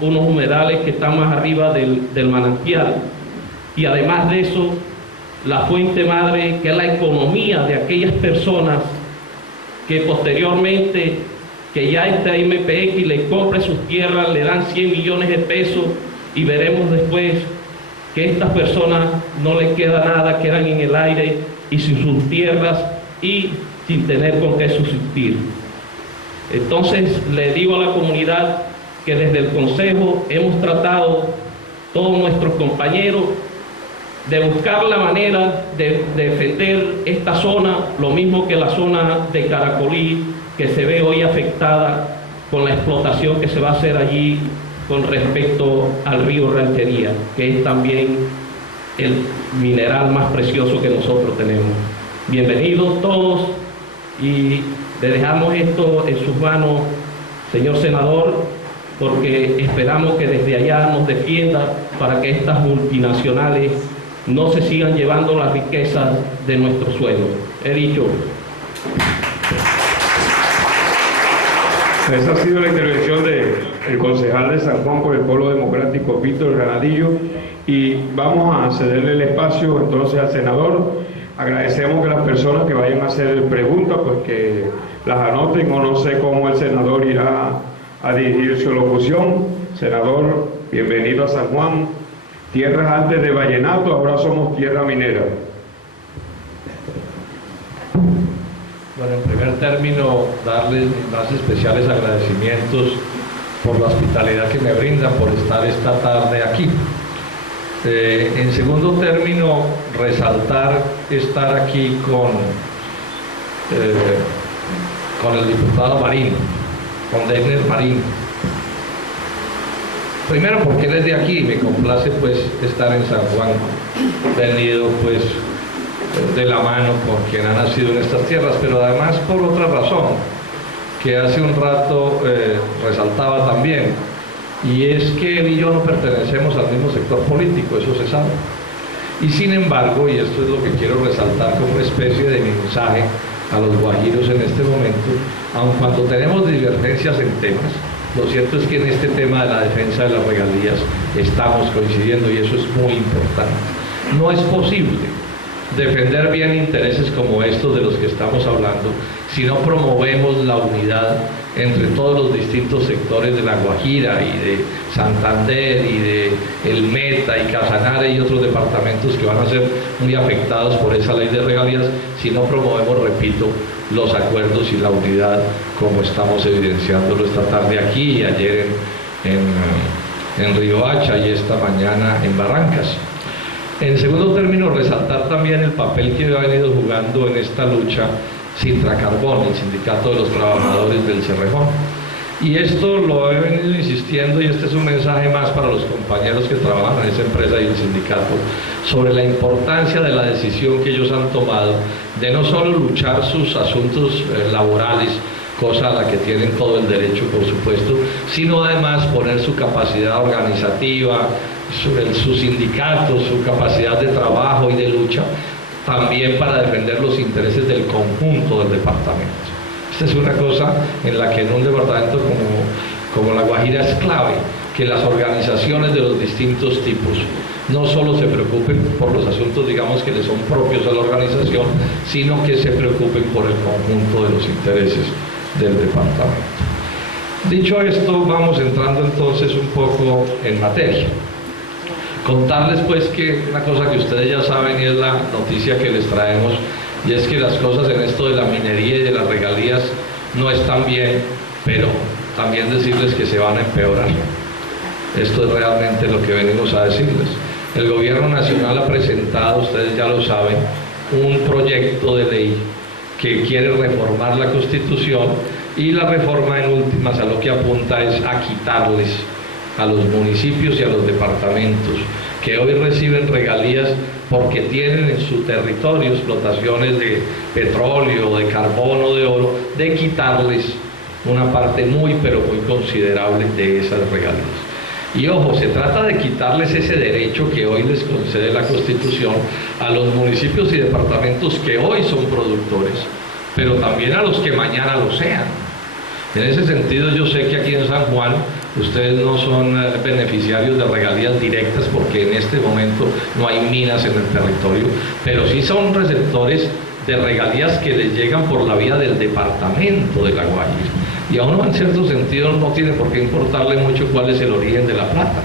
unos humedales que están más arriba del manantial, y además de eso, la fuente madre, que es la economía de aquellas personas que posteriormente, que ya esta MPX le compre sus tierras, le dan 100 millones de pesos, y veremos después que estas personas no les queda nada, quedan en el aire y sin sus tierras y sin tener con qué subsistir. Entonces le digo a la comunidad que desde el Consejo hemos tratado, todos nuestros compañeros, de buscar la manera de defender esta zona, lo mismo que la zona de Caracolí, que se ve hoy afectada con la explotación que se va a hacer allí con respecto al río Ranchería, que es también el mineral más precioso que nosotros tenemos. Bienvenidos todos, y le dejamos esto en sus manos, señor senador, porque esperamos que desde allá nos defienda para que estas multinacionales no se sigan llevando las riquezas de nuestro suelo. He dicho. Esa ha sido la intervención del concejal de San Juan por el Polo Democrático, Víctor Granadillo, y vamos a cederle el espacio entonces al senador. Agradecemos que las personas que vayan a hacer preguntas, pues que las anoten, o no sé cómo el senador irá a dirigir su locución. Senador, bienvenido a San Juan. Tierras antes de vallenato, ahora somos tierra minera. Bueno, en primer término, darles mis más especiales agradecimientos por la hospitalidad que me brindan, por estar esta tarde aquí. En segundo término, resaltar estar aquí con el diputado Marín, con Deiner Marín. Primero porque él es de aquí y me complace pues estar en San Juan, venido pues de la mano con quien ha nacido en estas tierras, pero además por otra razón, que hace un rato resaltaba también, y es que él y yo no pertenecemos al mismo sector político, eso se sabe. Y sin embargo, y esto es lo que quiero resaltar como una especie de mensaje a los guajiros en este momento, aun cuando tenemos divergencias en temas, lo cierto es que en este tema de la defensa de las regalías estamos coincidiendo, y eso es muy importante. No es posible defender bien intereses como estos de los que estamos hablando si no promovemos la unidad entre todos los distintos sectores de La Guajira y de Santander y de El Meta y Casanare y otros departamentos que van a ser muy afectados por esa ley de regalías, si no promovemos, repito, los acuerdos y la unidad como estamos evidenciándolo esta tarde aquí y ayer en Riohacha y esta mañana en Barrancas. En segundo término, resaltar también el papel que ha venido jugando en esta lucha Sintracarbón, el Sindicato de los Trabajadores del Cerrejón. Y esto lo he venido insistiendo, y este es un mensaje más para los compañeros que trabajan en esa empresa y el sindicato, sobre la importancia de la decisión que ellos han tomado de no solo luchar sus asuntos laborales, cosa a la que tienen todo el derecho, por supuesto, sino además poner su capacidad organizativa, su sindicato, su capacidad de trabajo y de lucha, también para defender los intereses del conjunto del departamento. Esta es una cosa en la que en un departamento como La Guajira es clave, que las organizaciones de los distintos tipos no solo se preocupen por los asuntos, digamos, que les son propios a la organización, sino que se preocupen por el conjunto de los intereses del departamento. Dicho esto, vamos entrando entonces un poco en materia. Contarles pues que una cosa que ustedes ya saben, y es la noticia que les traemos, y es que las cosas en esto de la minería y de las regalías no están bien, pero también decirles que se van a empeorar. Esto es realmente lo que venimos a decirles. El gobierno nacional ha presentado, ustedes ya lo saben, un proyecto de ley que quiere reformar la Constitución, y la reforma en últimas a lo que apunta es a quitarles a los municipios y a los departamentos que hoy reciben regalías porque tienen en su territorio explotaciones de petróleo, de carbón o de oro, de quitarles una parte muy pero muy considerable de esas regalías. Y ojo, se trata de quitarles ese derecho que hoy les concede la Constitución a los municipios y departamentos que hoy son productores, pero también a los que mañana lo sean. En ese sentido, yo sé que aquí en San Juan Ustedes no son beneficiarios de regalías directas porque en este momento no hay minas en el territorio, pero sí son receptores de regalías que les llegan por la vía del departamento de La Guajira. Y a uno en cierto sentido no tiene por qué importarle mucho cuál es el origen de la plata,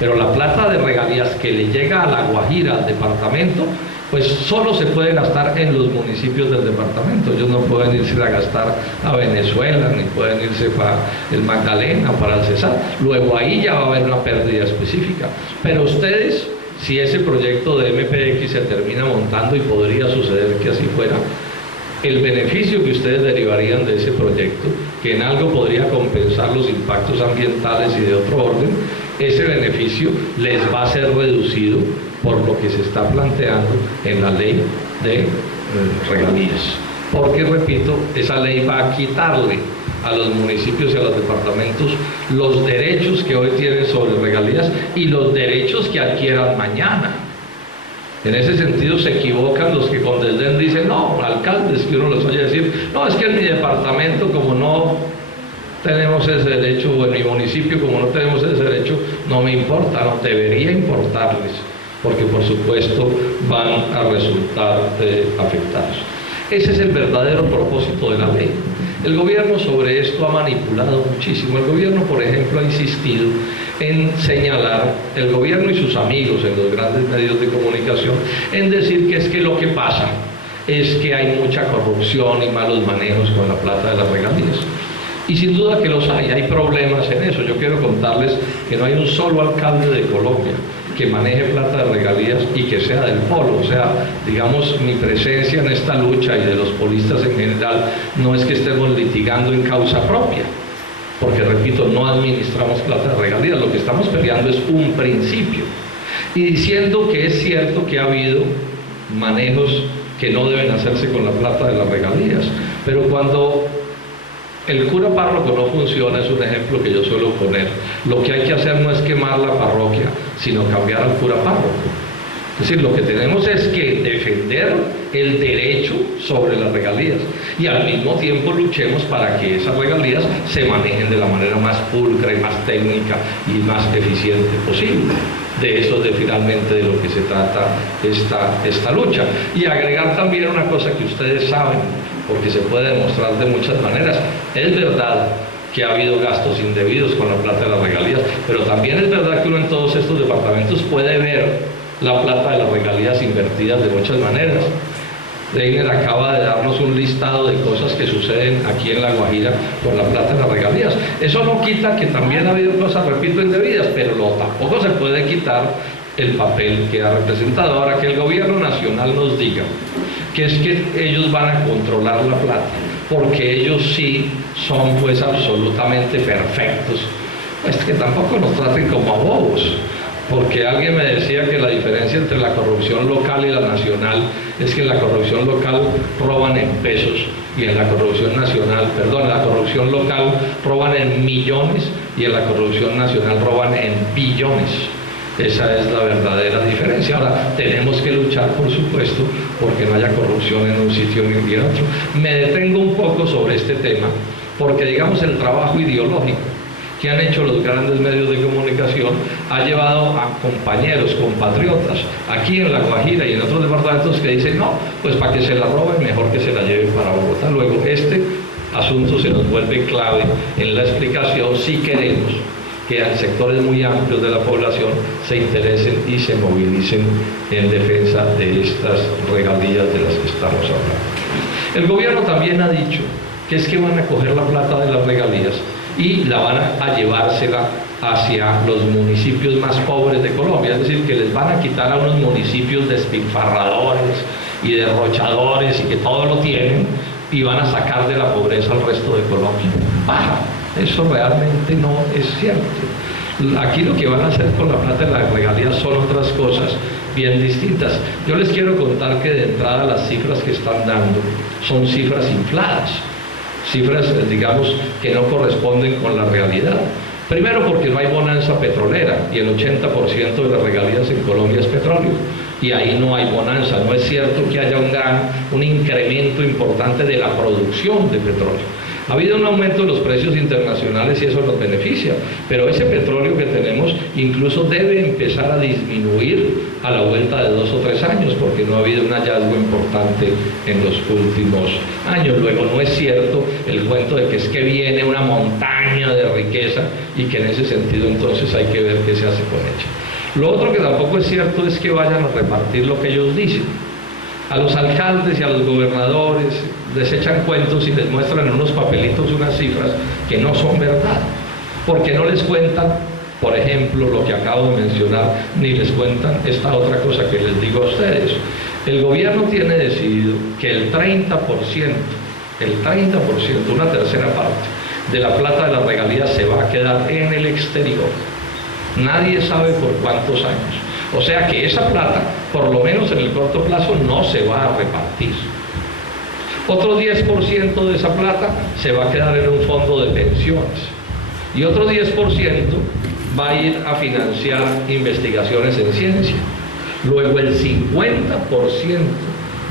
pero la plata de regalías que le llega a La Guajira, al departamento, pues solo se puede gastar en los municipios del departamento. Ellos no pueden irse a gastar a Venezuela, ni pueden irse para el Magdalena, para el Cesar. Luego ahí ya va a haber una pérdida específica. Pero ustedes, si ese proyecto de MPX se termina montando, y podría suceder que así fuera, el beneficio que ustedes derivarían de ese proyecto, que en algo podría compensar los impactos ambientales y de otro orden, ese beneficio les va a ser reducido por lo que se está planteando en la ley de regalías. Porque, repito, esa ley va a quitarle a los municipios y a los departamentos los derechos que hoy tienen sobre regalías y los derechos que adquieran mañana. En ese sentido se equivocan los que con desdén dicen, no, alcaldes, que uno los oye decir, no, es que en mi departamento como no tenemos ese derecho, o en mi municipio como no tenemos ese derecho, no me importa, no debería importarles, porque por supuesto van a resultar afectados. Ese es el verdadero propósito de la ley. El gobierno sobre esto ha manipulado muchísimo. El gobierno, por ejemplo, ha insistido en señalar, el gobierno y sus amigos en los grandes medios de comunicación, en decir que es que lo que pasa es que hay mucha corrupción y malos manejos con la plata de las regalías. Y sin duda que los hay problemas en eso. Yo quiero contarles que no hay un solo alcalde de Colombia que maneje plata de regalías y que sea del polo. O sea, digamos, mi presencia en esta lucha y de los polistas en general no es que estemos litigando en causa propia, porque repito, no administramos plata de regalías, lo que estamos peleando es un principio y diciendo que es cierto que ha habido manejos que no deben hacerse con la plata de las regalías, pero cuando el cura párroco no funciona, es un ejemplo que yo suelo poner. Lo que hay que hacer no es quemar la parroquia, sino cambiar al cura párroco. Es decir, lo que tenemos es que defender el derecho sobre las regalías y al mismo tiempo luchemos para que esas regalías se manejen de la manera más pulcra y más técnica y más eficiente posible. De eso es finalmente de lo que se trata esta lucha. Y agregar también una cosa que ustedes saben, porque se puede demostrar de muchas maneras. Es verdad que ha habido gastos indebidos con la plata de las regalías, pero también es verdad que uno en todos estos departamentos puede ver la plata de las regalías invertidas de muchas maneras. Reiner acaba de darnos un listado de cosas que suceden aquí en La Guajira con la plata de las regalías. Eso no quita que también ha habido cosas, repito, indebidas, pero tampoco se puede quitar el papel que ha representado. Ahora, que el gobierno nacional nos diga que es que ellos van a controlar la plata, porque ellos sí son pues absolutamente perfectos, pues que tampoco nos traten como a bobos, porque alguien me decía que la diferencia entre la corrupción local y la nacional es que en la corrupción local roban en pesos y en la corrupción nacional, perdón, en la corrupción local roban en millones y en la corrupción nacional roban en billones. Esa es la verdadera diferencia. Ahora, tenemos que luchar, por supuesto, porque no haya corrupción en un sitio ni en otro. Me detengo un poco sobre este tema, porque digamos el trabajo ideológico que han hecho los grandes medios de comunicación ha llevado a compañeros, compatriotas, aquí en La Guajira y en otros departamentos que dicen, no, pues para que se la roben, mejor que se la lleven para Bogotá. Luego, este asunto se nos vuelve clave en la explicación si queremos que sectores muy amplios de la población se interesen y se movilicen en defensa de estas regalías de las que estamos hablando. El gobierno también ha dicho que es que van a coger la plata de las regalías y la van a llevársela hacia los municipios más pobres de Colombia, es decir, que les van a quitar a unos municipios despilfarradores y derrochadores y que todo lo tienen y van a sacar de la pobreza al resto de Colombia. Baja. Eso realmente no es cierto. Aquí lo que van a hacer con la plata de las regalías son otras cosas bien distintas. Yo les quiero contar que de entrada las cifras que están dando son cifras infladas, cifras, digamos, que no corresponden con la realidad. Primero porque no hay bonanza petrolera y el 80% de las regalías en Colombia es petróleo. Y ahí no hay bonanza, no es cierto que haya un incremento importante de la producción de petróleo. Ha habido un aumento en los precios internacionales y eso nos beneficia, pero ese petróleo que tenemos incluso debe empezar a disminuir a la vuelta de 2 o 3 años, porque no ha habido un hallazgo importante en los últimos años. Luego, no es cierto el cuento de que es que viene una montaña de riqueza y que en ese sentido entonces hay que ver qué se hace con ella. Lo otro que tampoco es cierto es que vayan a repartir lo que ellos dicen. A los alcaldes y a los gobernadores les echan cuentos y les muestran en unos papelitos unas cifras que no son verdad, porque no les cuentan, por ejemplo, lo que acabo de mencionar, ni les cuentan esta otra cosa que les digo a ustedes. El gobierno tiene decidido que el 30%, una tercera parte de la plata de las regalías se va a quedar en el exterior. Nadie sabe por cuántos años. O sea que esa plata, por lo menos en el corto plazo, no se va a repartir. Otro 10% de esa plata se va a quedar en un fondo de pensiones. Y otro 10% va a ir a financiar investigaciones en ciencia. Luego el 50%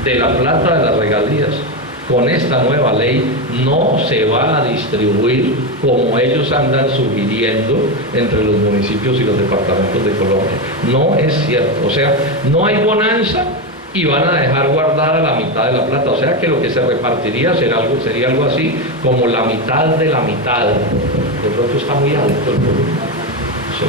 de la plata de las regalías con esta nueva ley no se va a distribuir como ellos andan sugiriendo entre los municipios y los departamentos de Colombia. No es cierto. O sea, no hay bonanza y van a dejar guardada la mitad de la plata. O sea que lo que se repartiría sería algo así como la mitad de la mitad. De pronto está muy alto el volumen. Sí.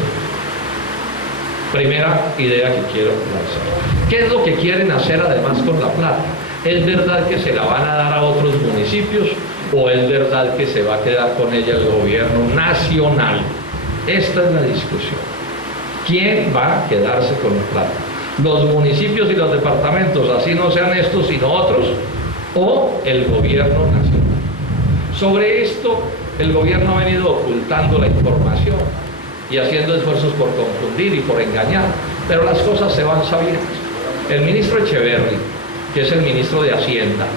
Primera idea que quiero lanzar. ¿Qué es lo que quieren hacer además con la plata? ¿Es verdad que se la van a dar a otros municipios o es verdad que se va a quedar con ella el gobierno nacional? Esta es la discusión. ¿Quién va a quedarse con la plata? ¿Los municipios y los departamentos, así no sean estos sino otros, o el gobierno nacional? Sobre esto, el gobierno ha venido ocultando la información y haciendo esfuerzos por confundir y por engañar, pero las cosas se van sabiendo. El ministro Echeverri, que es el ministro de Hacienda,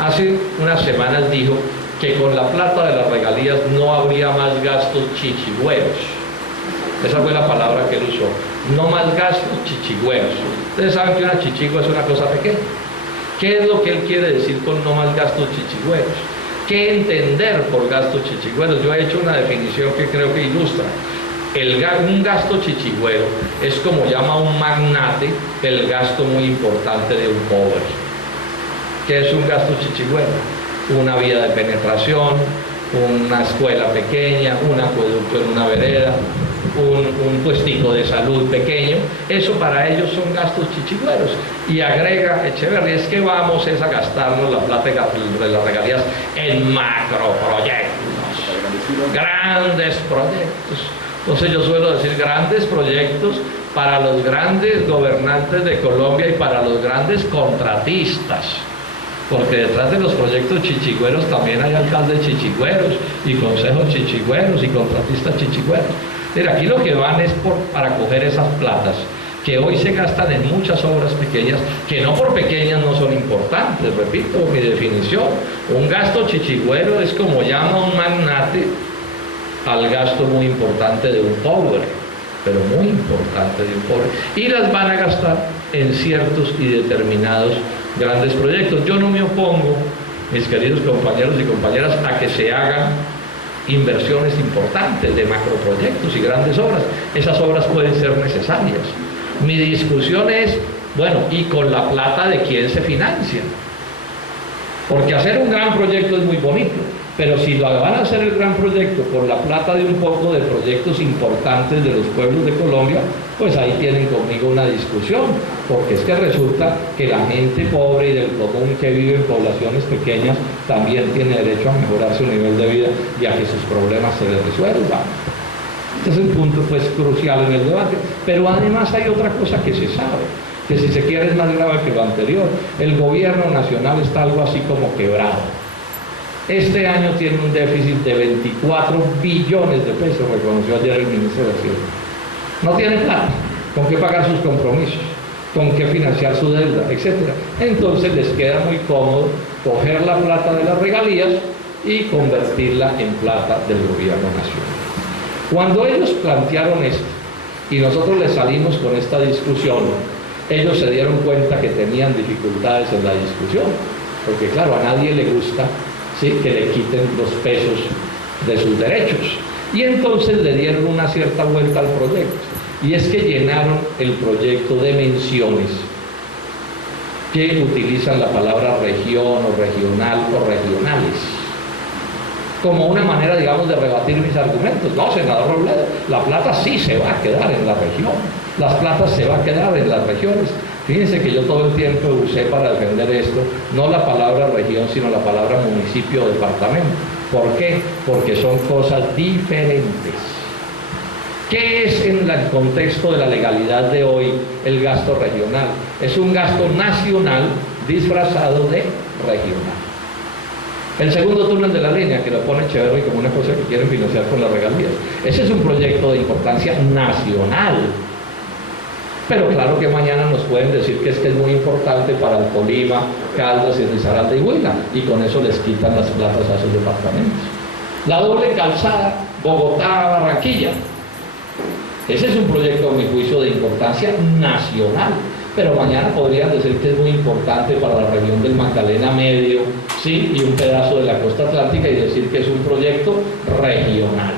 hace unas semanas dijo que con la plata de las regalías no habría más gastos chichigüeros. Esa fue la palabra que él usó. No más gastos chichigüeros. Ustedes saben que una chichigua es una cosa pequeña. ¿Qué es lo que él quiere decir con no más gastos chichigüeros? ¿Qué entender por gastos chichigüeros? Yo he hecho una definición que creo que ilustra. Un gasto chichigüero es, como llama un magnate, el gasto muy importante de un pobre. ¿Qué es un gasto chichigüero? Una vía de penetración, una escuela pequeña, un acueducto en una vereda, un puestico de salud pequeño. Eso para ellos son gastos chichigüeros. Y agrega Echeverri, es que vamos a gastarnos la plata de las regalías en macroproyectos, grandes proyectos. Entonces yo suelo decir grandes proyectos para los grandes gobernantes de Colombia y para los grandes contratistas, porque detrás de los proyectos chichigüeros también hay alcaldes chichigüeros y consejos chichigüeros y contratistas chichigüeros. Mira, aquí lo que van es para coger esas platas que hoy se gastan en muchas obras pequeñas, que no por pequeñas no son importantes. Repito mi definición: un gasto chichigüero es, como llama un magnate, al gasto muy importante de un pobre, pero muy importante de un pobre, y las van a gastar en ciertos y determinados grandes proyectos. Yo no me opongo, mis queridos compañeros y compañeras, a que se hagan inversiones importantes de macroproyectos y grandes obras. Esas obras pueden ser necesarias. Mi discusión es, bueno, ¿y con la plata de quién se financia? Porque hacer un gran proyecto es muy bonito, pero si lo van a hacer el gran proyecto por la plata de un poco de proyectos importantes de los pueblos de Colombia, pues ahí tienen conmigo una discusión, porque es que resulta que la gente pobre y del común que vive en poblaciones pequeñas también tiene derecho a mejorar su nivel de vida y a que sus problemas se les resuelvan. Este es el punto, pues, crucial en el debate. Pero además hay otra cosa que se sabe, que si se quiere es más grave que lo anterior. El gobierno nacional está algo así como quebrado. Este año tiene un déficit de 24 billones de pesos, reconoció ayer el ministro de Hacienda. No tiene plata con qué pagar sus compromisos, con qué financiar su deuda, etc. Entonces les queda muy cómodo coger la plata de las regalías y convertirla en plata del gobierno nacional. Cuando ellos plantearon esto y nosotros les salimos con esta discusión, ellos se dieron cuenta que tenían dificultades en la discusión, porque claro, a nadie le gusta ¿sí?, que le quiten los pesos de sus derechos. Y entonces le dieron una cierta vuelta al proyecto, y es que llenaron el proyecto de menciones que utilizan la palabra región o regional o regionales, como una manera, digamos, de rebatir mis argumentos. No, senador Robledo, la plata sí se va a quedar en la región, las platas se va a quedar en las regiones. Fíjense que yo todo el tiempo usé para defender esto, no la palabra región, sino la palabra municipio o departamento. ¿Por qué? Porque son cosas diferentes. ¿Qué es en el contexto de la legalidad de hoy el gasto regional? Es un gasto nacional disfrazado de regional. El segundo túnel de la línea, que lo pone Echeverri como una cosa que quieren financiar con las regalías. Ese es un proyecto de importancia nacional. Pero claro que mañana nos pueden decir que es muy importante para el Tolima, Caldas, Risaralda y Huila, y con eso les quitan las platas a sus departamentos. La doble calzada Bogotá-Barranquilla. Ese es un proyecto, a mi juicio, de importancia nacional, pero mañana podrían decir que es muy importante para la región del Magdalena Medio, ¿sí?, y un pedazo de la costa atlántica, y decir que es un proyecto regional.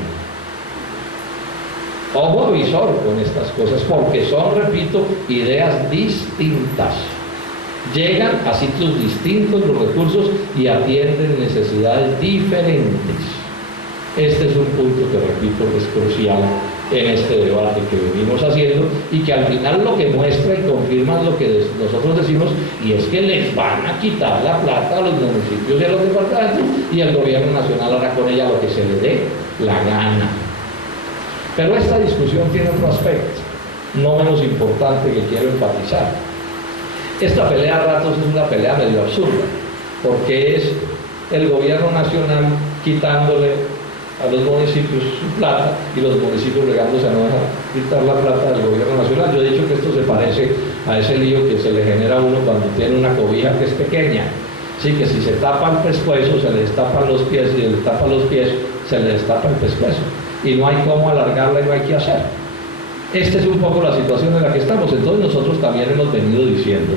Ojo visor con estas cosas, porque son, repito, ideas distintas. Llegan a sitios distintos los recursos y atienden necesidades diferentes. Este es un punto que, repito, es crucial en este debate que venimos haciendo, y que al final lo que muestra y confirma lo que nosotros decimos, y es que les van a quitar la plata a los municipios y a los departamentos, y el gobierno nacional hará con ella lo que se le dé la gana. Pero esta discusión tiene otro aspecto, no menos importante, que quiero enfatizar. Esta pelea a ratos es una pelea medio absurda, porque es el gobierno nacional quitándole a los municipios su plata y los municipios regándose a no dejar quitar la plata del gobierno nacional. Yo he dicho que esto se parece a ese lío que se le genera a uno cuando tiene una cobija que es pequeña. Sí, que si se tapa el pescuezo, se le destapan los pies, y si le tapa los pies, se le destapa el pescuezo. Y no hay cómo alargarla y no hay qué hacer. Esta es un poco la situación en la que estamos. Entonces nosotros también hemos venido diciendo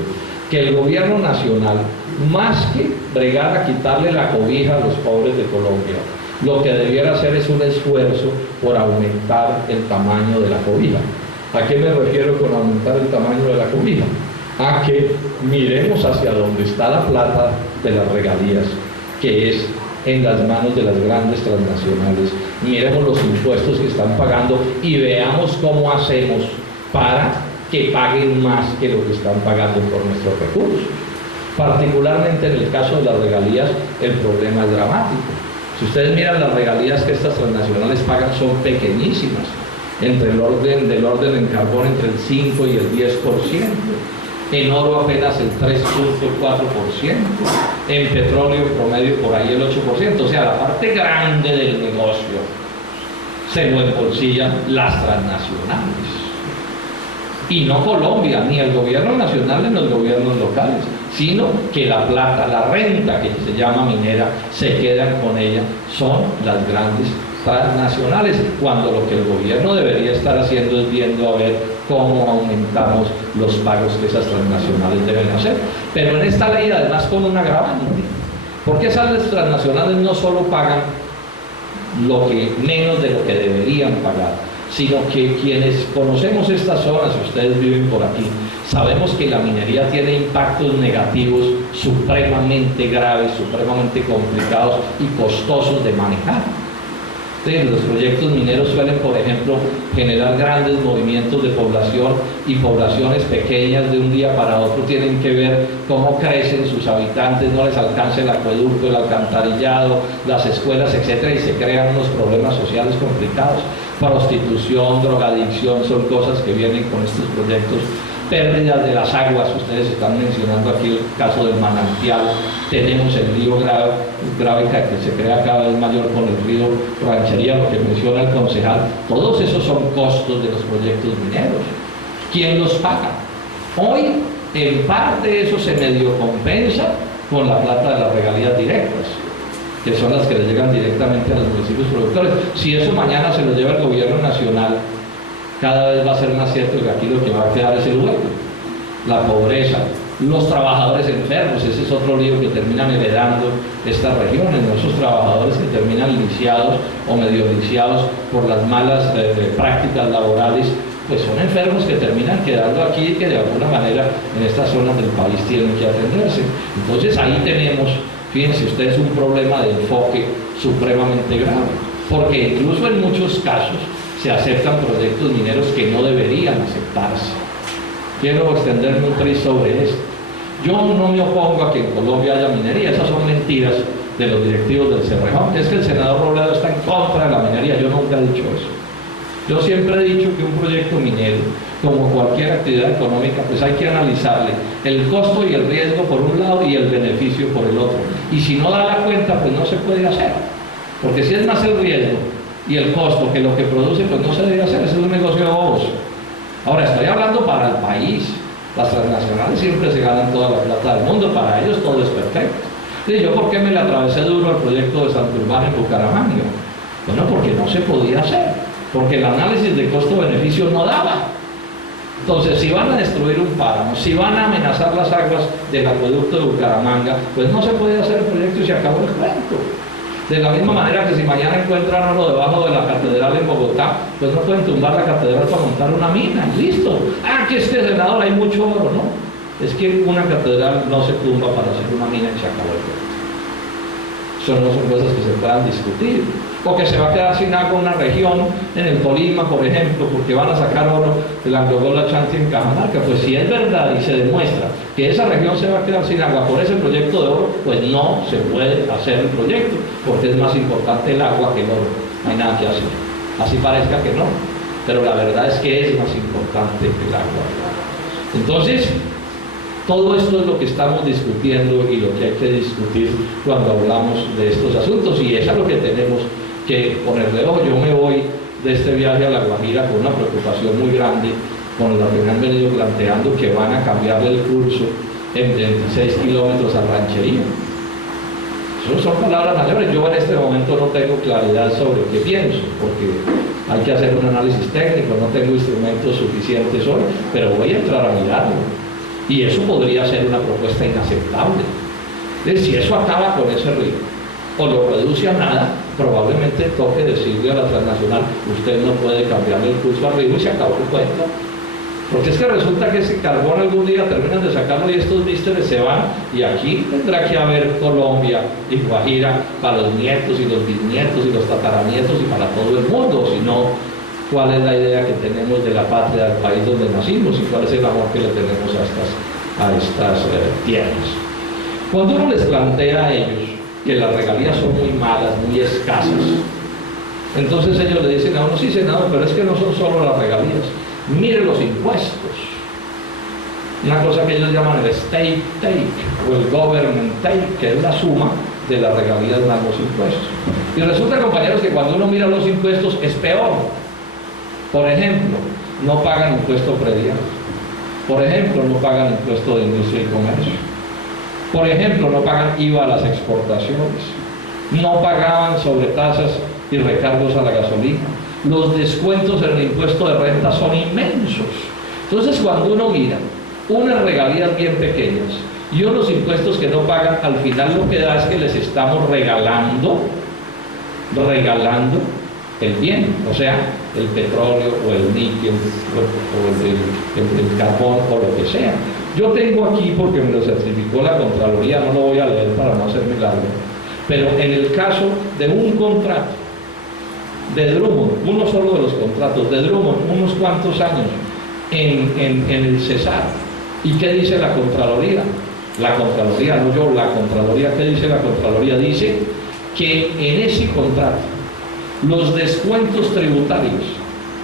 que el gobierno nacional, más que bregar a quitarle la cobija a los pobres de Colombia, lo que debiera hacer es un esfuerzo por aumentar el tamaño de la cobija. ¿A qué me refiero con aumentar el tamaño de la cobija? A que miremos hacia donde está la plata de las regalías, que es en las manos de las grandes transnacionales. Miremos los impuestos que están pagando y veamos cómo hacemos para que paguen más que lo que están pagando por nuestros recursos. Particularmente en el caso de las regalías, el problema es dramático. Si ustedes miran las regalías que estas transnacionales pagan, son pequeñísimas, entre el orden en carbón entre el 5 y el 10%, en oro apenas el 3.4%, en petróleo en promedio por ahí el 8%, o sea, la parte grande del negocio se lo embolsillan las transnacionales. Y no Colombia, ni el gobierno nacional ni los gobiernos locales, sino que la plata, la renta que se llama minera, se quedan con ella, son las grandes transnacionales, cuando lo que el gobierno debería estar haciendo es viendo a ver cómo aumentamos los pagos que esas transnacionales deben hacer. Pero en esta ley además con un agravante, porque esas transnacionales no solo pagan lo que menos de lo que deberían pagar, sino que quienes conocemos estas zonas, si ustedes viven por aquí, sabemos que la minería tiene impactos negativos supremamente graves, supremamente complicados y costosos de manejar. Los proyectos mineros suelen, por ejemplo, generar grandes movimientos de población, y poblaciones pequeñas de un día para otro tienen que ver cómo crecen sus habitantes, no les alcanza el acueducto, el alcantarillado, las escuelas, etcétera, y se crean unos problemas sociales complicados. Prostitución, drogadicción, son cosas que vienen con estos proyectos. Pérdidas de las aguas, ustedes están mencionando aquí el caso del manantial, tenemos el río grave que se crea cada vez mayor con el río Ranchería, lo que menciona el concejal. Todos esos son costos de los proyectos mineros. ¿Quién los paga? Hoy, en parte eso se medio compensa con la plata de las regalías directas, que son las que le llegan directamente a los municipios productores. Si eso mañana se lo lleva el gobierno nacional, cada vez va a ser más cierto que aquí lo que va a quedar es el hueco, la pobreza, Los trabajadores enfermos, ese es otro lío que terminan heredando estas regiones, ¿no? Esos trabajadores que terminan lisiados o medio lisiados por las malas prácticas laborales, pues son enfermos que terminan quedando aquí y que de alguna manera en estas zonas del país tienen que atenderse. Entonces ahí tenemos, fíjense ustedes, un problema de enfoque supremamente grave, porque incluso en muchos casos se aceptan proyectos mineros que no deberían aceptarse. Quiero extenderme un tris sobre esto. Yo no me opongo a que en Colombia haya minería, esas son mentiras de los directivos del Cerrejón. Es que el senador Robledo está en contra de la minería, yo nunca he dicho eso. Yo siempre he dicho que un proyecto minero, como cualquier actividad económica, pues hay que analizarle el costo y el riesgo por un lado y el beneficio por el otro. Y si no da la cuenta, pues no se puede hacer. Porque si es más el riesgo y el costo que lo que produce, pues no se debe hacer, ese es un negocio de bobos. Ahora, estoy hablando para el país. Las transnacionales siempre se ganan toda la plata del mundo, para ellos todo es perfecto. ¿Y yo por qué me le atravesé duro al proyecto de Santurbán en Bucaramanga? Bueno, porque no se podía hacer, porque el análisis de costo-beneficio no daba. Entonces, si van a destruir un páramo, si van a amenazar las aguas del acueducto de Bucaramanga, pues no se puede hacer el proyecto y se acabó el cuento. De la misma manera que si mañana encuentran oro debajo de la catedral en Bogotá, pues no pueden tumbar la catedral para montar una mina, listo. Ah, que senador, hay mucho oro, ¿no? Es que una catedral no se tumba para hacer una mina y se acabó el cuento. Eso no son cosas que se puedan discutir. O que se va a quedar sin agua una región, en el Tolima, por ejemplo, porque van a sacar oro de la Angola Chanti en Cajamarca. Pues si es verdad y se demuestra que esa región se va a quedar sin agua por ese proyecto de oro, pues no se puede hacer el proyecto, porque es más importante el agua que el oro. No hay nada que hacer. Así parezca que no, pero la verdad es que es más importante que el agua. Entonces, todo esto es lo que estamos discutiendo y lo que hay que discutir cuando hablamos de estos asuntos, y eso es lo que tenemos que ponerle ojo. Yo me voy de este viaje a La Guajira con una preocupación muy grande, con lo que me han venido planteando, que van a cambiarle el curso en 26 kilómetros a Ranchería. Eso son palabras mayores. Yo en este momento no tengo claridad sobre qué pienso, porque hay que hacer un análisis técnico, no tengo instrumentos suficientes hoy, pero voy a entrar a mirarlo. Y eso podría ser una propuesta inaceptable. Entonces, si eso acaba con ese río, o lo reduce a nada, probablemente toque decirle a la transnacional: usted no puede cambiarle el curso al río, y se acabó el cuento. Porque es que resulta que ese carbón algún día terminan de sacarlo y estos vísteres se van, y aquí tendrá que haber Colombia y Guajira para los nietos y los bisnietos y los tataranietos y para todo el mundo. Si no, ¿cuál es la idea que tenemos de la patria, del país donde nacimos, y cuál es el amor que le tenemos a estas tierras? Cuando uno les plantea a ellos que las regalías son muy malas, muy escasas, entonces ellos le dicen a uno: sí, senador, pero es que no son solo las regalías, mire los impuestos. Una cosa que ellos llaman el state take o el government take, que es la suma de las regalías más los impuestos. Y resulta, compañeros, que cuando uno mira los impuestos es peor. Por ejemplo, no pagan impuesto predial. Por ejemplo, no pagan impuesto de industria y comercio. Por ejemplo, no pagan IVA a las exportaciones. No pagaban sobretasas y recargos a la gasolina. Los descuentos en el impuesto de renta son inmensos. Entonces, cuando uno mira unas regalías bien pequeñas y unos impuestos que no pagan, al final lo que da es que les estamos regalando el bien, o sea, el petróleo o el níquel o el carbón o lo que sea. Yo tengo aquí, porque me lo certificó la Contraloría, no lo voy a leer para no hacerme largo, pero en el caso de un contrato de Drummond, uno solo de los contratos de Drummond, unos cuantos años en el Cesar. ¿Y qué dice la Contraloría? La Contraloría, no yo, la Contraloría. ¿Qué dice la Contraloría? Dice que en ese contrato los descuentos tributarios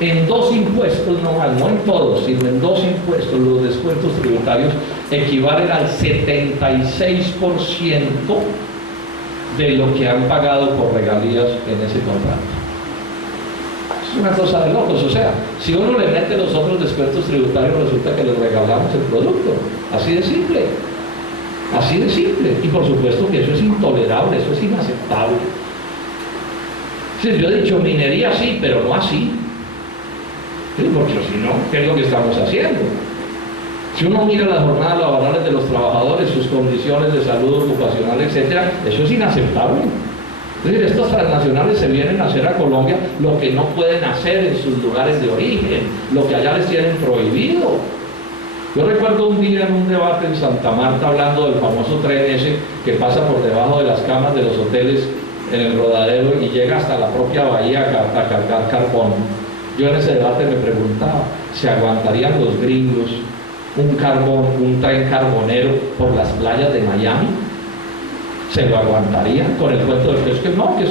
en dos impuestos, no en todos, sino en dos impuestos, los descuentos tributarios equivalen al 76% de lo que han pagado por regalías en ese contrato. Es una cosa de locos. O sea, si uno le mete los otros descuentos tributarios, resulta que le regalamos el producto. Así de simple. Así de simple. Y por supuesto que eso es intolerable, eso es inaceptable. Sí, yo he dicho minería sí, pero no así. Sí, porque si no, ¿qué es lo que estamos haciendo? Si uno mira las jornadas laborales de los trabajadores, sus condiciones de salud ocupacional, etcétera, eso es inaceptable. Es decir, estos transnacionales se vienen a hacer a Colombia lo que no pueden hacer en sus lugares de origen, lo que allá les tienen prohibido. Yo recuerdo un día en un debate en Santa Marta hablando del famoso tren ese que pasa por debajo de las camas de los hoteles en el Rodadero y llega hasta la propia bahía a cargar carbón. Yo en ese debate me preguntaba, ¿se aguantarían los gringos un tren carbonero por las playas de Miami? ¿Se lo aguantarían con el cuento de que es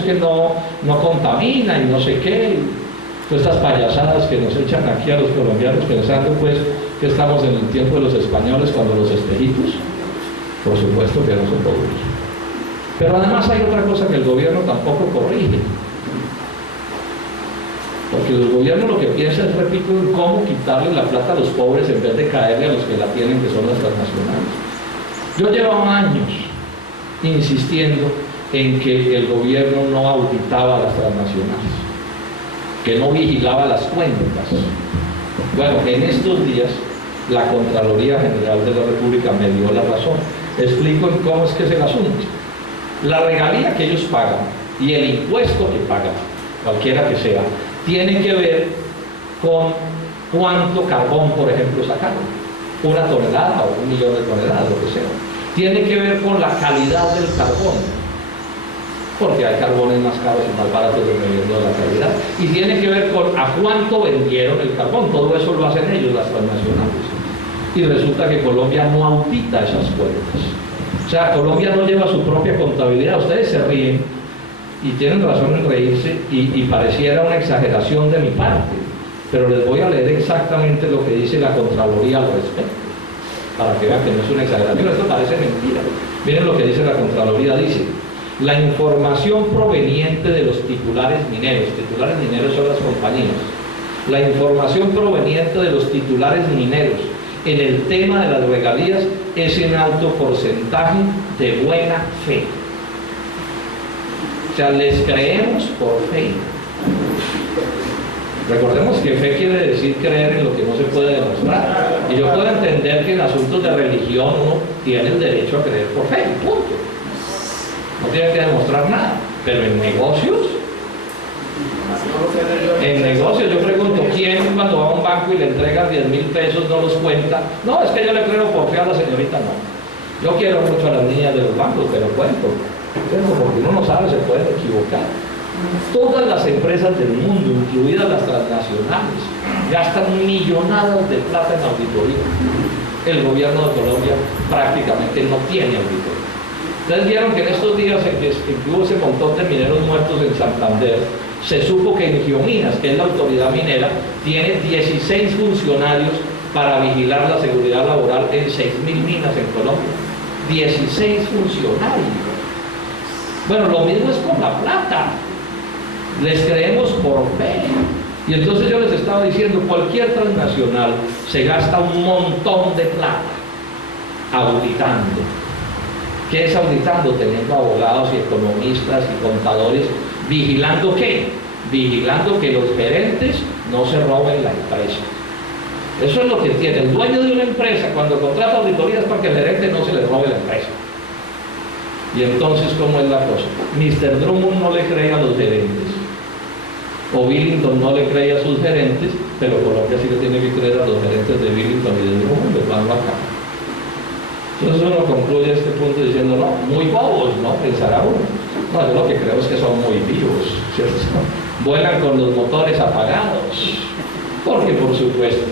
que no contamina y no sé qué? Todas estas payasadas que nos echan aquí a los colombianos pensando pues que estamos en el tiempo de los españoles cuando los espejitos, por supuesto que no son todos. Pero además hay otra cosa que el gobierno tampoco corrige. Porque el gobierno lo que piensa es, repito, en cómo quitarle la plata a los pobres en vez de caerle a los que la tienen, que son las transnacionales. Yo llevaba años insistiendo en que el gobierno no auditaba a las transnacionales, que no vigilaba las cuentas. Bueno, en estos días la Contraloría General de la República me dio la razón. Explico cómo es que es el asunto. La regalía que ellos pagan y el impuesto que pagan, cualquiera que sea, tiene que ver con cuánto carbón, por ejemplo, sacaron. 1 tonelada o 1 millón de toneladas, lo que sea. Tiene que ver con la calidad del carbón, porque hay carbones más caros y más baratos dependiendo de la calidad. Y tiene que ver con a cuánto vendieron el carbón. Todo eso lo hacen ellos, las transnacionales. Y resulta que Colombia no audita esas cuentas. O sea, Colombia no lleva su propia contabilidad. Ustedes se ríen y tienen razón en reírse y pareciera una exageración de mi parte, pero les voy a leer exactamente lo que dice la Contraloría al respecto, para que vean que no es una exageración. Esto parece mentira. Miren lo que dice la Contraloría. Dice: la información proveniente de los titulares mineros son las compañías, la información proveniente de los titulares mineros en el tema de las regalías es en alto porcentaje de buena fe. O sea, les creemos por fe. Recordemos que fe quiere decir creer en lo que no se puede demostrar. Y yo puedo entender que en asuntos de religión uno tiene el derecho a creer por fe, punto. No tiene que demostrar nada. Pero en negocios, yo pregunto, ¿quién cuando va a un banco y le entregan 10.000 pesos no los cuenta? No, es que yo le creo por fe a la señorita, no. Yo quiero mucho a las niñas de los bancos, pero cuento. Porque uno no sabe, se pueden equivocar. Todas las empresas del mundo, incluidas las transnacionales, gastan millonadas de plata en auditoría. El gobierno de Colombia prácticamente no tiene auditoría. Ustedes vieron que en estos días en que hubo ese montón de mineros muertos en Santander, se supo que en Geominas, que es la autoridad minera, tiene 16 funcionarios para vigilar la seguridad laboral en 6.000 minas en Colombia. 16 funcionarios. Bueno, lo mismo es con la plata. Les creemos por fe. Y entonces yo les estaba diciendo, cualquier transnacional se gasta un montón de plata auditando. ¿Qué es auditando? Teniendo abogados y economistas y contadores, ¿vigilando qué? Vigilando que los gerentes no se roben la empresa. Eso es lo que tiene el dueño de una empresa cuando contrata auditorías, para que el gerente no se le robe la empresa. Y entonces, ¿cómo es la cosa? Mr. Drummond no le cree a los gerentes, o Billington no le cree a sus gerentes, pero Colombia sí le tiene que creer a los gerentes de Billington y de Drummond, de Banco acá. Entonces uno concluye este punto diciendo, no, muy bobos, ¿no? Pensará uno. No, yo lo que creo es que son muy vivos, ¿cierto? Vuelan con los motores apagados, porque por supuesto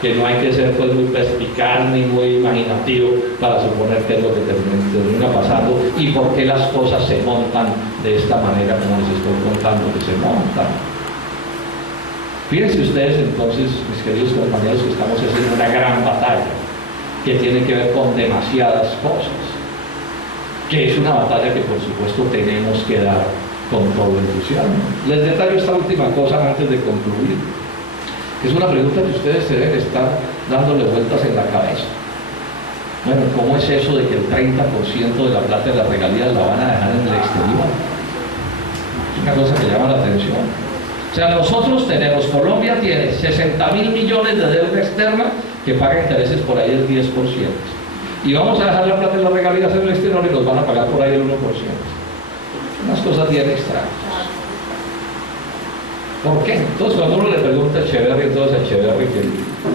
que no hay que ser pues muy perspicaz ni muy imaginativo para suponer qué es lo que termina pasando y por qué las cosas se montan de esta manera como les estoy contando que se montan. Fíjense ustedes entonces, mis queridos compañeros, que estamos haciendo una gran batalla que tiene que ver con demasiadas cosas, que es una batalla que por supuesto tenemos que dar con todo entusiasmo. Les detallo esta última cosa antes de concluir. Es una pregunta que ustedes se deben estar dándole vueltas en la cabeza. Bueno, ¿cómo es eso de que el 30% de la plata de las regalías la van a dejar en el exterior? Es una cosa que llama la atención. O sea, nosotros tenemos, Colombia tiene 60.000 millones de deuda externa que paga intereses por ahí del 10%. Y vamos a dejar la plata de las regalías en el exterior y nos van a pagar por ahí el 1%. Unas cosas bien extrañas. ¿Por qué? Entonces cuando uno le pregunta a Echeverri, entonces a Echeverri, que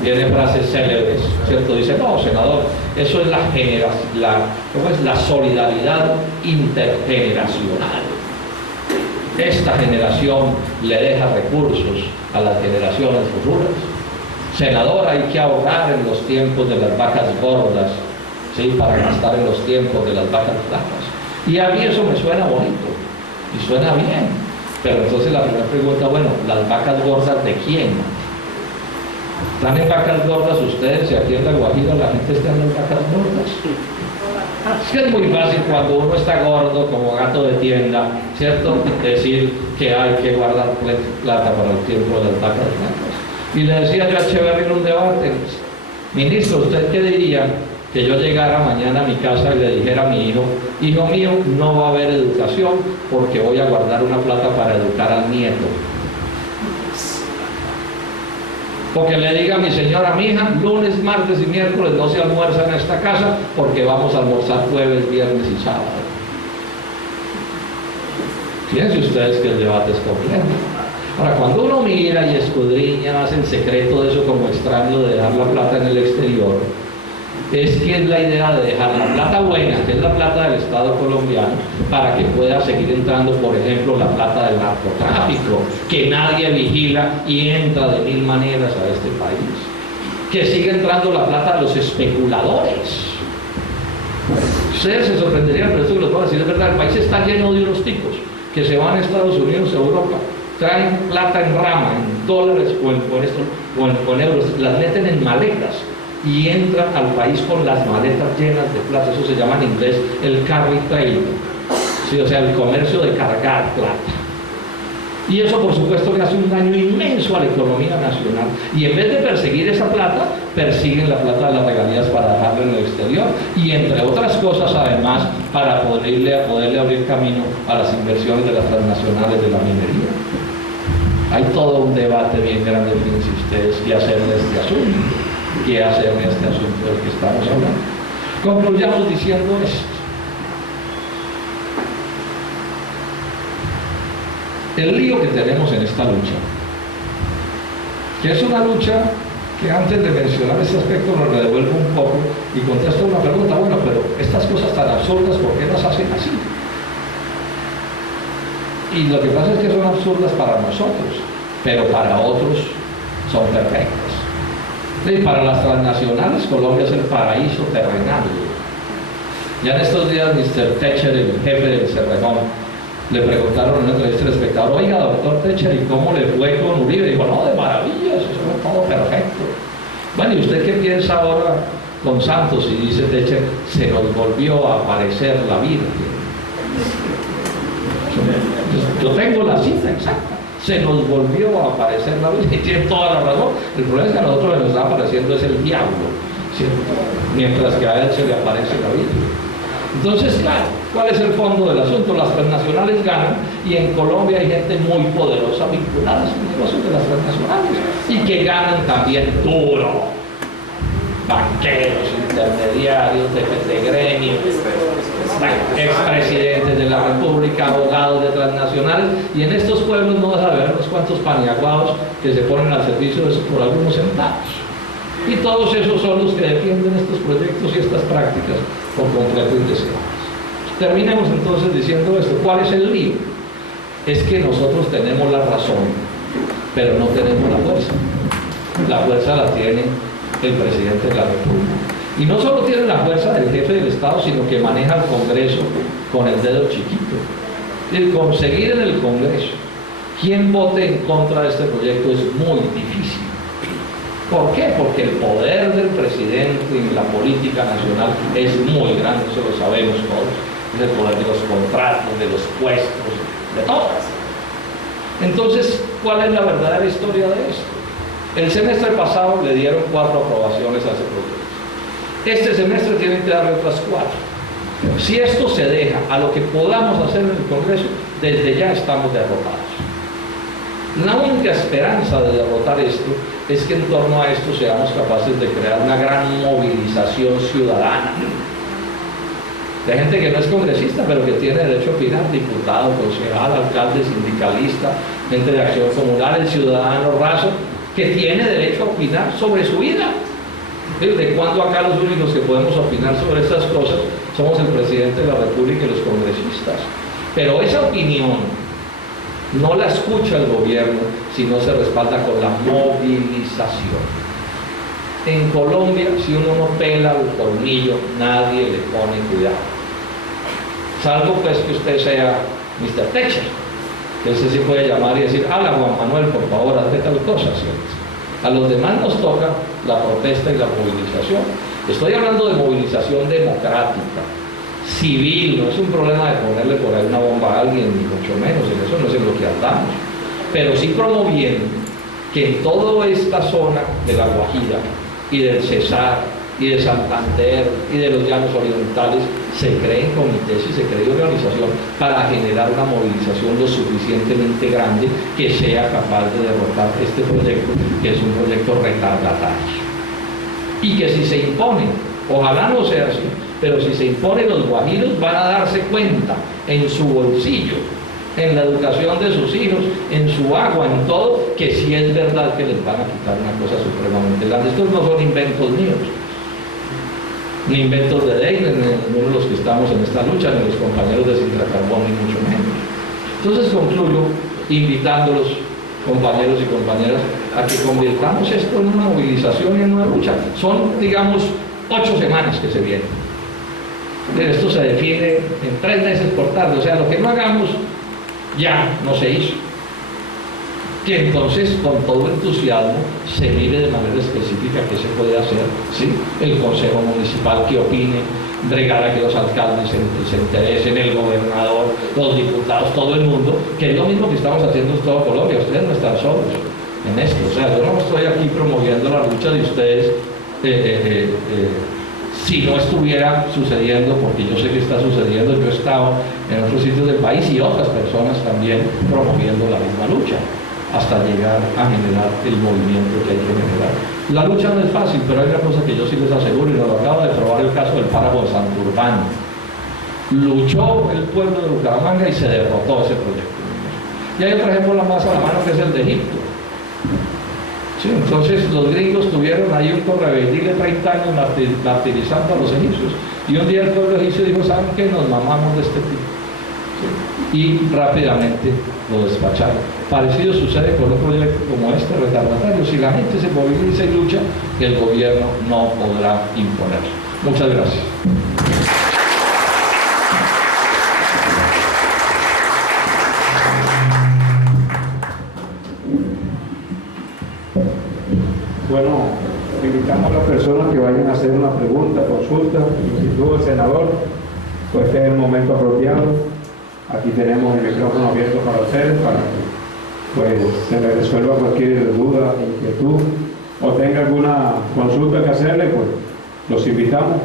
tiene frases célebres, ¿cierto? Dice, no, senador, eso es la solidaridad intergeneracional. Esta generación le deja recursos a las generaciones futuras. Senador, hay que ahorrar en los tiempos de las vacas gordas, ¿sí? Para gastar en los tiempos de las vacas flacas. Y a mí eso me suena bonito, y suena bien. Pero entonces la primera pregunta, bueno, ¿las vacas gordas de quién? ¿Están en vacas gordas ustedes? Si aquí en La Guajira la gente está en las vacas gordas. Es que es muy fácil cuando uno está gordo como gato de tienda, ¿cierto? Decir que hay que guardar plata para el tiempo de las vacas blancas. Y le decía yo a Echeverri en un debate, ministro, ¿usted qué diría que yo llegara mañana a mi casa y le dijera a mi hijo, hijo mío, no va a haber educación porque voy a guardar una plata para educar al nieto? Porque le diga a mi señora, mi hija, lunes, martes y miércoles no se almuerza en esta casa porque vamos a almorzar jueves, viernes y sábado. Fíjense ustedes que el debate es complejo. Ahora, cuando uno mira y escudriña, hace el secreto de eso como extraño de dejar la plata en el exterior, es que es la idea de dejar la plata buena, que es la plata del Estado colombiano, para que pueda seguir entrando, por ejemplo, la plata del narcotráfico, que nadie vigila y entra de mil maneras a este país. Que siga entrando la plata de los especuladores. Ustedes se sorprenderían, pero esto que les voy a decir es verdad, el país está lleno de unos tipos que se van a Estados Unidos, a Europa, traen plata en rama, en dólares o en euros, las meten en maletas y entran al país con las maletas llenas de plata. Eso se llama en inglés el carry trade, ¿sí? O sea, el comercio de cargar plata. Y eso, por supuesto, le hace un daño inmenso a la economía nacional. Y en vez de perseguir esa plata, persiguen la plata de las regalías para dejarla en el exterior. Y entre otras cosas, además, para poderle abrir camino a las inversiones de las transnacionales de la minería. Hay todo un debate bien grande, fíjense ustedes, qué hacer de este asunto. ¿Qué hacer en este asunto del que estamos hablando? Concluyamos diciendo esto. El lío que tenemos en esta lucha, que es una lucha que antes de mencionar este aspecto nos redevuelvo un poco y contesto una pregunta, bueno, pero estas cosas tan absurdas, ¿por qué las hacen así? Y lo que pasa es que son absurdas para nosotros, pero para otros son perfectas. Y para las transnacionales, Colombia es el paraíso terrenal. Ya en estos días, Mr. Techer, el jefe del Cerrejón, le preguntaron en una entrevista al espectador, oiga, doctor Techer, ¿y cómo le fue con Uribe? Y dijo, no, de maravilla, eso fue todo perfecto. Bueno, ¿y usted qué piensa ahora con Santos? Y dice Techer, se nos volvió a aparecer la Virgen. Yo tengo la cifra exacta. Se nos volvió a aparecer la Virgen, y tiene toda la razón. El problema es que a nosotros nos está apareciendo es el diablo, ¿cierto? Mientras que a él se le aparece la Virgen. Entonces, claro, ¿cuál es el fondo del asunto? Las transnacionales ganan y en Colombia hay gente muy poderosa vinculada a los negocios de las transnacionales y que ganan también duro. Banqueros, intermediarios, de gremios, expresidentes de la República, abogados de transnacionales, y en estos pueblos no deja de haber unos cuantos paniaguados que se ponen al servicio de eso por algunos centavos. Y todos esos son los que defienden estos proyectos y estas prácticas con completo indeseables. Terminemos entonces diciendo esto. ¿Cuál es el lío? Es que nosotros tenemos la razón, pero no tenemos la fuerza. La fuerza la tiene el presidente de la República. Y no solo tiene la fuerza del jefe del Estado, sino que maneja el Congreso con el dedo chiquito. El conseguir en el Congreso quien vote en contra de este proyecto es muy difícil. ¿Por qué? Porque el poder del presidente en la política nacional es muy grande, eso lo sabemos todos. Es el poder de los contratos, de los puestos, de todo. Entonces, ¿cuál es la verdadera historia de esto? El semestre pasado le dieron 4 aprobaciones a ese proyecto. Este semestre tienen que darle otras 4. Si esto se deja a lo que podamos hacer en el Congreso, desde ya estamos derrotados. La única esperanza de derrotar esto es que en torno a esto seamos capaces de crear una gran movilización ciudadana de gente que no es congresista, pero que tiene derecho a opinar: diputado, concejal, alcalde, sindicalista, gente de acción comunal, el ciudadano raso, que tiene derecho a opinar sobre su vida. ¿De cuándo acá los únicos que podemos opinar sobre estas cosas somos el presidente de la República y los congresistas? Pero esa opinión no la escucha el gobierno si no se respalda con la movilización. En Colombia, si uno no pela el tornillo, nadie le pone cuidado. Salvo pues que usted sea Mr. Thatcher, que usted sí puede llamar y decir: habla Juan Manuel, por favor, haz tal cosa, ¿cierto? A los demás nos toca la protesta y la movilización. Estoy hablando de movilización democrática, civil. No es un problema de ponerle por ahí una bomba a alguien, ni mucho menos, en eso no es en lo que andamos, pero sí promoviendo que en toda esta zona de la Guajira y del Cesar y de Santander y de los llanos orientales se creen comités y se cree organización para generar una movilización lo suficientemente grande que sea capaz de derrotar este proyecto, que es un proyecto retardatario. Y que si se impone, ojalá no sea así, pero si se impone, los guajiros van a darse cuenta en su bolsillo, en la educación de sus hijos, en su agua, en todo, que sí es verdad que les van a quitar una cosa supremamente grande. Estos no son inventos míos, ni inventos de Deiner, ni ninguno de los que estamos en esta lucha, ni los compañeros de Sintracarbón, ni mucho menos. Entonces concluyo invitándolos, compañeros y compañeras, a que convirtamos esto en una movilización y en una lucha. Son, digamos, 8 semanas que se vienen. Esto se define en 3 meses por tarde, o sea, lo que no hagamos ya no se hizo. Que entonces, con todo entusiasmo, se mire de manera específica qué se puede hacer, ¿sí? El Consejo Municipal que opine, bregar a que los alcaldes se interesen, el gobernador, los diputados, todo el mundo, que es lo mismo que estamos haciendo en toda Colombia. Ustedes no están solos en esto, o sea, yo no estoy aquí promoviendo la lucha de ustedes si no estuviera sucediendo, porque yo sé que está sucediendo. Yo he estado en otros sitios del país y otras personas también promoviendo la misma lucha, hasta llegar a generar el movimiento que hay que generar. La lucha no es fácil, pero hay una cosa que yo sí les aseguro, y nos lo acaba de probar el caso del páramo de Santurbán. Luchó el pueblo de Bucaramanga y se derrotó ese proyecto. Y hay otro ejemplo más a la mano, que es el de Egipto. Sí, entonces los gringos tuvieron ahí un correveidí de 30 años martirizando a los egipcios, y un día el pueblo egipcio dijo: ¿saben qué? Nos mamamos de este tipo. Sí. Y rápidamente lo despacharon. Parecido sucede con un proyecto como este retardatario. Si la gente se moviliza y lucha, el gobierno no podrá imponer. Muchas gracias. Bueno, invitamos a las personas que vayan a hacer una pregunta, consulta, inquietud al senador, pues este es el momento apropiado. Aquí tenemos el micrófono abierto para ustedes, para que pues se les resuelva cualquier duda, inquietud, o tenga alguna consulta que hacerle, pues los invitamos.